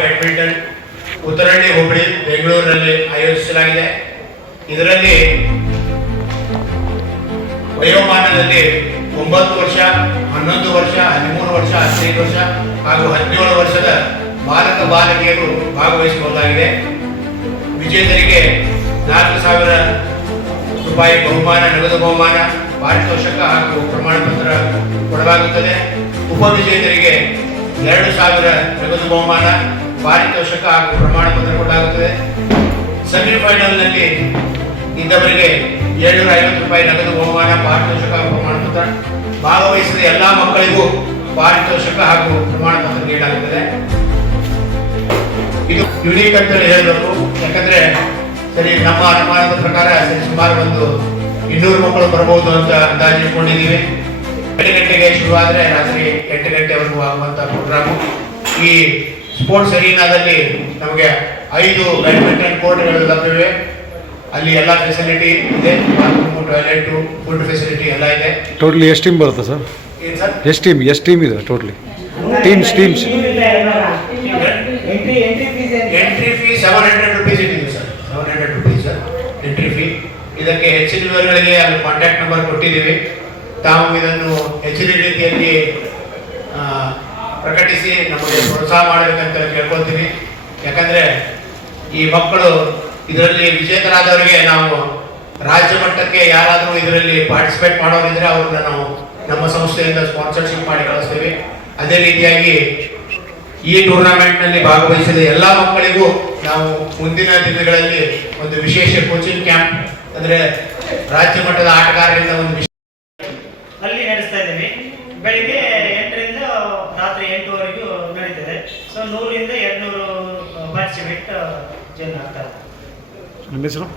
Badminton Uttarahalli ಹೋಬಳಿ ಬೆಂಗಳೂರಿನಲ್ಲಿ ಆಯೋಜಿಸಲಾಗಿದೆ. ಇದರಲ್ಲಿ ವಯೋಮಾನದಲ್ಲಿ ಒಂಬತ್ತು ವರ್ಷ, ಹನ್ನೊಂದು ವರ್ಷ, ಹದಿಮೂರು ವರ್ಷ, ಹದಿನೈದು ವರ್ಷ ಹಾಗೂ ಹದಿನೇಳು ವರ್ಷದ ಬಾಲಕ ಬಾಲಕಿಯರು ಭಾಗವಹಿಸಬಹುದಾಗಿದೆ. ವಿಜೇತರಿಗೆ ನಾಲ್ಕು ಸಾವಿರ ರೂಪಾಯಿ ಬಹುಮಾನ, ನಗದು ಬಹುಮಾನ, ಪಾರಿತೋಷಕ ಹಾಗೂ ಪ್ರಮಾಣ ಪತ್ರ ಕೊಡಲಾಗುತ್ತದೆ. ಉಪವಿಜೇತರಿಗೆ ಎರಡು ಸಾವಿರ ನಗದು ಬಹುಮಾನ ಪಾರಿತೋಷಕ ಹಾಗೂ ಪ್ರಮಾಣ ಪತ್ರ ಕೊಡಲಾಗುತ್ತದೆ ಸೆಮಿಫೈನಲ್ನಲ್ಲಿ ಇದ್ದವರಿಗೆ ಏಳ್ನೂರ ಐವತ್ತು ರೂಪಾಯಿ ನಗದು ಬಹುಮಾನ, ಪಾರಿತೋಷಕ ಪ್ರಮಾಣ ಪತ್ರ ಭಾಗವಹಿಸಿದ ಎಲ್ಲ ಮಕ್ಕಳಿಗೂ ಪಾರಿತೋಷಕ ಹಾಗೂ ಪ್ರಮಾಣ ಪತ್ರ ನೀಡಲಾಗುತ್ತದೆ. ಇದು ಯುನೀಕ್ ಅಂತ ಹೇಳಬೇಕು ಯಾಕಂದ್ರೆ ಸರಿ, ನಮ್ಮ ಅನುಮಾನದ ಪ್ರಕಾರ ಸರಿ, ಸುಮಾರು ಒಂದು ಇನ್ನೂರು ಮಕ್ಕಳು ಬರಬಹುದು ಅಂತ ಅಂದಾಜು ಇಟ್ಕೊಂಡಿದ್ದೀವಿ. ಎಂಟು ಗಂಟೆಗೆ ಶುರುವಾದರೆ ರಾತ್ರಿ ಎಂಟು ಗಂಟೆವರೆಗೂ ಆಗುವಂತ ಪ್ರೋಗ್ರಾಮು ಈ ಸ್ಪೋರ್ಟ್ಸ್ ಅರೀನಾದಲ್ಲಿ ನಮಗೆ ಐದು ಬ್ಯಾಡ್ಮಿಂಟನ್ ಕೋರ್ಟ್ಗಳು ಲಭ್ಯವಿವೆ. ಅಲ್ಲಿ ಎಲ್ಲ ಫೆಸಿಲಿಟಿ ಇದೆ. ಬಾತ್ರೂಮು ಟಾಯ್ಲೆಟು ಫುಡ್ ಫೆಸಿಲಿಟಿ ಎಲ್ಲ ಇದೆ. ಟೋಟಲಿ ಎಷ್ಟು ಟೀಮ್ ಬರುತ್ತೆ ಸರ್? ಏನು ಸರ್? ಎಷ್ಟು ಟೀಮ್ ಎಷ್ಟು ಟೀಮ್ ಇದೆ totally teams teams entry fee seven hundred rupees ಇಟ್ಟಿದ್ದೀವಿ sir. Seven hundred rupees entry fee ಇದಕ್ಕೆ ಹೆಚ್ಚಿನ ವಿವರಗಳಿಗೆ ಅಲ್ಲಿ ಕಾಂಟ್ಯಾಕ್ಟ್ ನಂಬರ್ ಕೊಟ್ಟಿದ್ದೀವಿ. ತಾವು ಇದನ್ನು ಹೆಚ್ಚಿನ ರೀತಿಯಲ್ಲಿ ಆ, ಪ್ರಕಟಿಸಿ ನಮಗೆ ಪ್ರೋತ್ಸಾಹ ಮಾಡಬೇಕಂತ ಕೇಳ್ಕೊಳ್ತೀನಿ ಯಾಕಂದ್ರೆ ಈ ಮಕ್ಕಳು ಇದರಲ್ಲಿ ವಿಜೇತರಾದವರಿಗೆ ನಾವು ರಾಜ್ಯ ಮಟ್ಟಕ್ಕೆ ಯಾರಾದರೂ ಇದರಲ್ಲಿ ಪಾರ್ಟಿಸಿಪೇಟ್ ಮಾಡೋರಿದ್ರೆ ಅವ್ರನ್ನ ನಾವು ನಮ್ಮ ಸಂಸ್ಥೆಯಿಂದ ಸ್ಪಾನ್ಸರ್ಶಿಪ್ ಮಾಡಿ ಕಳಿಸ್ತೀವಿ. ಅದೇ ರೀತಿಯಾಗಿ ಈ ಟೂರ್ನಮೆಂಟ್ನಲ್ಲಿ ಭಾಗವಹಿಸಿದ ಎಲ್ಲ ಮಕ್ಕಳಿಗೂ ನಾವು ಮುಂದಿನ ದಿನಗಳಲ್ಲಿ ಒಂದು ವಿಶೇಷ ಕೋಚಿಂಗ್ ಕ್ಯಾಂಪ್ ಅಂದ್ರೆ ರಾಜ್ಯ ಮಟ್ಟದ ಆಟಗಾರರಿಂದ ಒಂದು ಅಲ್ಲಿ ನಡೆಸ್ತಾ ಇದ್ದೀವಿ. ಬೆಳಿಗ್ಗೆ ಎಂಟರಿಂದ ರಾತ್ರಿ ಎಂಟುವರೆಗೂ ನಡೀತದೆ. ಸೊ ನೂರಿಂದ ಎರಡ್ನೂರು ಪಾರ್ಟಿಸಿಪೇಟ್ ಜನ ಆಗ್ತಾರೆ ನಿಮ್ಮ ಹೆಸರು?